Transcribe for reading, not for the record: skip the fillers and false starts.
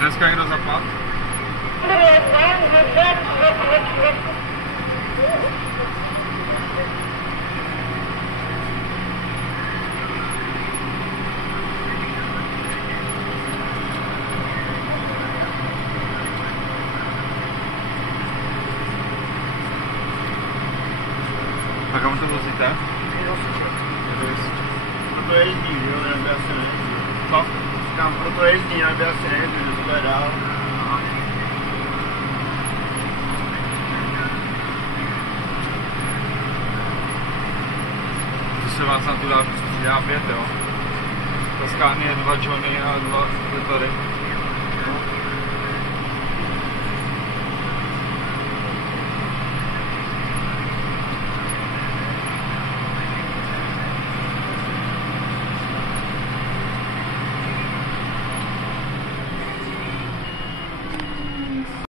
Dneska někdo zapad? A kam to vozíte? Proto jezdí, jo, jinak by asi ne. Co? Říkám, proto jezdí, jinak by asi ne, protože to je dál. Aha. To se vás na tu dálku střídá 5, jo? Ta Scania je 2 Johnny a 2 Vitory.